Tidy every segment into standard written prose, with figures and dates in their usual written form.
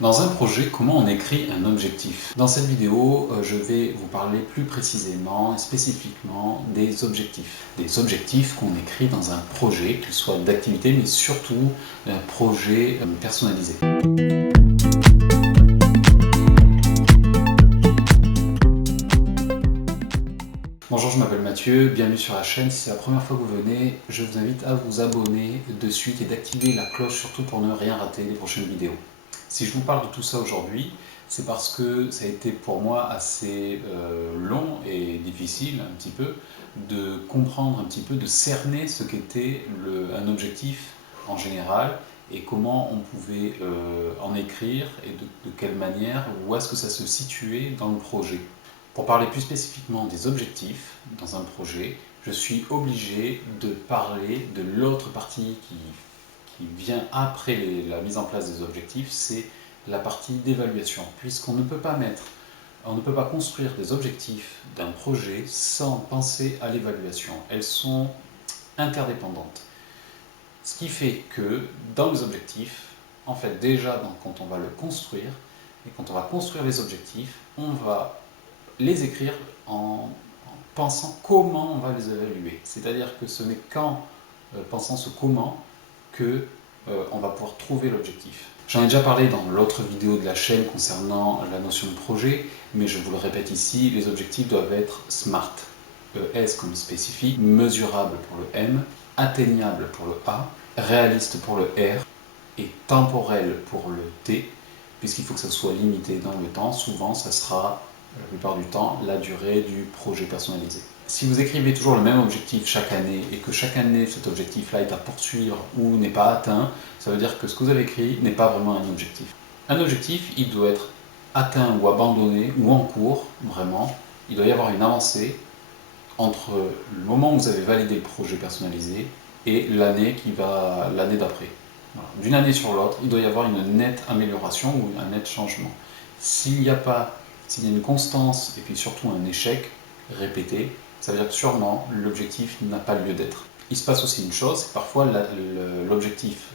Dans un projet, comment on écrit un objectif? Dans cette vidéo, je vais vous parler plus précisément et spécifiquement des objectifs. Des objectifs qu'on écrit dans un projet, qu'il soit d'activité, mais surtout un projet personnalisé. Bonjour, je m'appelle Mathieu, bienvenue sur la chaîne. Si c'est la première fois que vous venez, je vous invite à vous abonner de suite et d'activer la cloche surtout pour ne rien rater des prochaines vidéos. Si je vous parle de tout ça aujourd'hui, c'est parce que ça a été pour moi assez long et difficile un petit peu de comprendre un petit peu, de cerner ce qu'était un objectif en général et comment on pouvait en écrire et de quelle manière, où est-ce que ça se situait dans le projet. Pour parler plus spécifiquement des objectifs dans un projet, je suis obligé de parler de l'autre partie qui vient après la mise en place des objectifs, c'est la partie d'évaluation, puisqu'on ne peut pas on ne peut pas construire des objectifs d'un projet sans penser à l'évaluation. Elles sont interdépendantes. Ce qui fait que dans les objectifs, en fait déjà quand on va le construire, et quand on va construire les objectifs, on va les écrire en pensant comment on va les évaluer. C'est-à-dire que ce n'est qu'en pensant ce comment que on va pouvoir trouver l'objectif. J'en ai déjà parlé dans l'autre vidéo de la chaîne concernant la notion de projet, mais je vous le répète ici, les objectifs doivent être SMART. S comme spécifique, mesurable pour le M, atteignable pour le A, réaliste pour le R et temporel pour le T, puisqu'il faut que ça soit limité dans le temps. Souvent, ça sera, la plupart du temps, la durée du projet personnalisé. Si vous écrivez toujours le même objectif chaque année et que chaque année cet objectif-là est à poursuivre ou n'est pas atteint, ça veut dire que ce que vous avez écrit n'est pas vraiment un objectif. Un objectif, il doit être atteint ou abandonné ou en cours, vraiment. Il doit y avoir une avancée entre le moment où vous avez validé le projet personnalisé et l'année d'après. Voilà. D'une année sur l'autre, il doit y avoir une nette amélioration ou un net changement. S'il y a une constance et puis surtout un échec répété, ça veut dire que sûrement l'objectif n'a pas lieu d'être. Il se passe aussi une chose, c'est que parfois l'objectif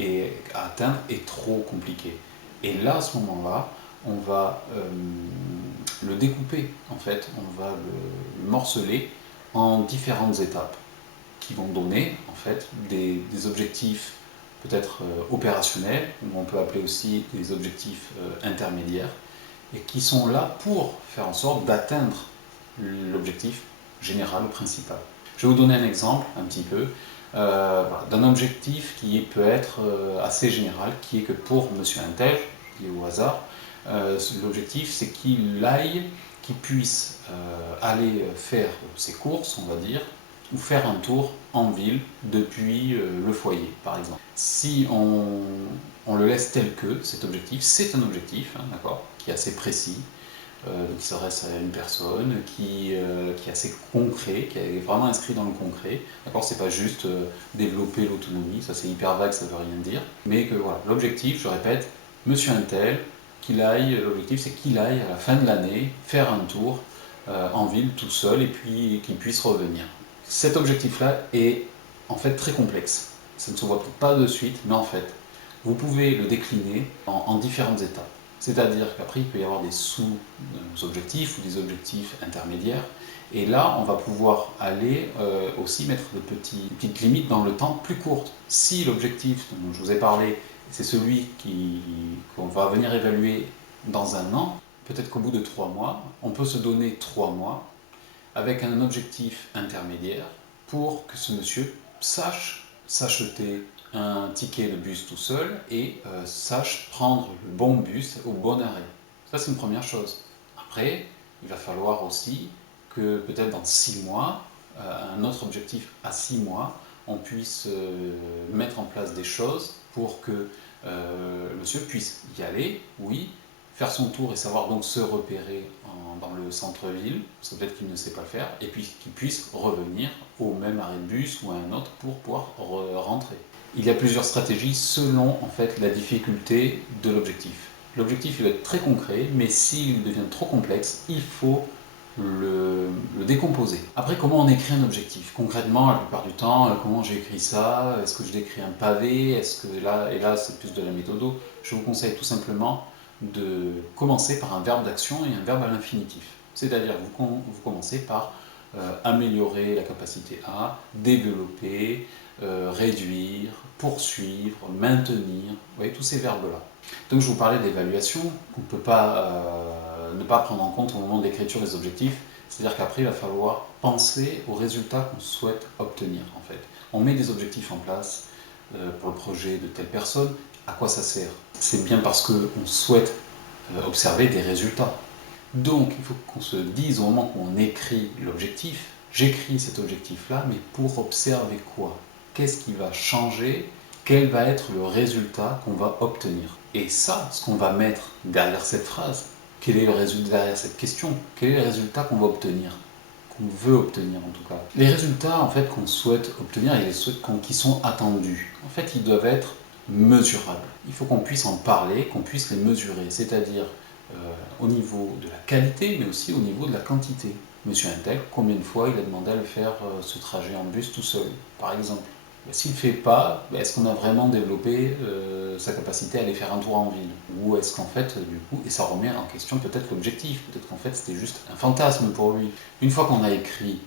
à atteindre est trop compliqué. Et là, à ce moment-là, on va le découper, en fait, on va le morceler en différentes étapes qui vont donner, en fait, des objectifs peut-être opérationnels, ou on peut appeler aussi des objectifs intermédiaires, et qui sont là pour faire en sorte d'atteindre l'objectif général ou principal. Je vais vous donner un exemple un petit peu d'un objectif qui peut être assez général, qui est que pour Monsieur Intel, qui est au hasard, l'objectif c'est qu'il puisse aller faire ses courses, on va dire, ou faire un tour en ville depuis le foyer, par exemple. Si on le laisse tel que, cet objectif, c'est un objectif, hein, d'accord, qui est assez précis, qui s'adresse à une personne, qui est assez concret, qui est vraiment inscrit dans le concret. D'accord, c'est pas juste développer l'autonomie, ça c'est hyper vague, ça veut rien dire. Mais que voilà, l'objectif, je répète, Monsieur Intel, l'objectif c'est qu'il aille à la fin de l'année faire un tour en ville tout seul et puis qu'il puisse revenir. Cet objectif-là est en fait très complexe. Ça ne se voit pas de suite, mais en fait, vous pouvez le décliner en différentes étapes. C'est-à-dire qu'après, il peut y avoir des sous-objectifs ou des objectifs intermédiaires. Et là, on va pouvoir aller aussi mettre des petites limites dans le temps plus courtes. Si l'objectif dont je vous ai parlé, c'est celui qu'on va venir évaluer dans un an, peut-être qu'au bout de 3 mois, on peut se donner 3 mois avec un objectif intermédiaire pour que ce monsieur sache s'acheter un ticket de bus tout seul et sache prendre le bon bus au bon arrêt. Ça, c'est une première chose. Après, il va falloir aussi que peut-être dans 6 mois, un autre objectif à 6 mois, on puisse mettre en place des choses pour que le monsieur puisse y aller, oui, faire son tour et savoir donc se repérer dans le centre-ville, parce que peut-être qu'il ne sait pas le faire, et puis qu'il puisse revenir au même arrêt de bus ou à un autre pour pouvoir rentrer. Il y a plusieurs stratégies selon en fait la difficulté de l'objectif. L'objectif il doit être très concret, mais s'il devient trop complexe, il faut le décomposer. Après, comment on écrit un objectif? Concrètement, la plupart du temps, comment j'ai écrit ça? Est-ce que je l'écris un pavé? Est-ce que là, et là c'est plus de la méthodo, je vous conseille tout simplement de commencer par un verbe d'action et un verbe à l'infinitif. C'est-à-dire, vous commencez par améliorer la capacité à, développer, réduire, poursuivre, maintenir, vous voyez tous ces verbes-là. Donc je vous parlais d'évaluation qu'on ne peut pas ne pas prendre en compte au moment de l'écriture des objectifs, c'est-à-dire qu'après il va falloir penser aux résultats qu'on souhaite obtenir en fait. On met des objectifs en place pour le projet de telle personne, à quoi ça sert? C'est bien parce qu'on souhaite observer des résultats. Donc il faut qu'on se dise au moment qu'on écrit l'objectif, j'écris cet objectif-là, mais pour observer quoi? Qu'est-ce qui va changer? Quel va être le résultat qu'on va obtenir? Et ça, ce qu'on va mettre derrière cette phrase, quel est le résultat derrière cette question? Quel est le résultat qu'on va obtenir? Qu'on veut obtenir en tout cas. Les résultats en fait qu'on souhaite obtenir et qui sont attendus, en fait ils doivent être mesurables. Il faut qu'on puisse en parler, qu'on puisse les mesurer, c'est-à-dire au niveau de la qualité, mais aussi au niveau de la quantité. Monsieur Intel, combien de fois il a demandé à le faire ce trajet en bus tout seul, par exemple? S'il ne le fait pas, est-ce qu'on a vraiment développé sa capacité à aller faire un tour en ville? Ou est-ce qu'en fait, du coup, et ça remet en question peut-être l'objectif, peut-être qu'en fait c'était juste un fantasme pour lui. Une fois qu'on a écrit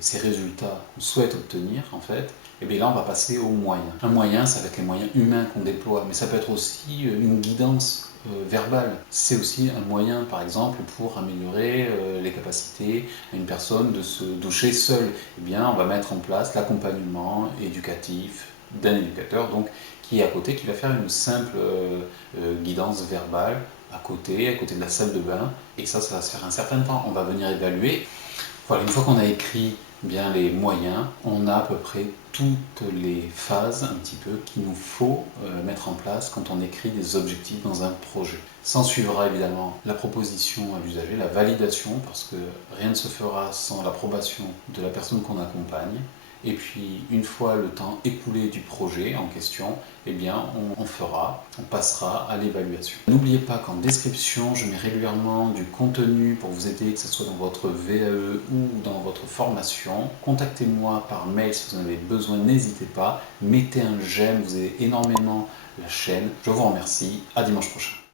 ces résultats qu'on souhaite obtenir, en fait, et bien là on va passer aux moyens. Un moyen, c'est avec les moyens humains qu'on déploie, mais ça peut être aussi une guidance verbale. C'est aussi un moyen, par exemple, pour améliorer les capacités à une personne de se doucher seule. Eh bien, on va mettre en place l'accompagnement éducatif d'un éducateur, donc qui est à côté, qui va faire une simple guidance verbale à côté de la salle de bain, et ça va se faire un certain temps. On va venir évaluer. Voilà, une fois qu'on a écrit bien les moyens, on a à peu près toutes les phases un petit peu qu'il nous faut mettre en place quand on écrit des objectifs dans un projet. S'en suivra évidemment la proposition à l'usager, la validation, parce que rien ne se fera sans l'approbation de la personne qu'on accompagne. Et puis, une fois le temps écoulé du projet en question, eh bien, on passera à l'évaluation. N'oubliez pas qu'en description, je mets régulièrement du contenu pour vous aider, que ce soit dans votre VAE ou dans votre formation. Contactez-moi par mail si vous en avez besoin, n'hésitez pas. Mettez un j'aime, vous aidez énormément la chaîne. Je vous remercie, à dimanche prochain.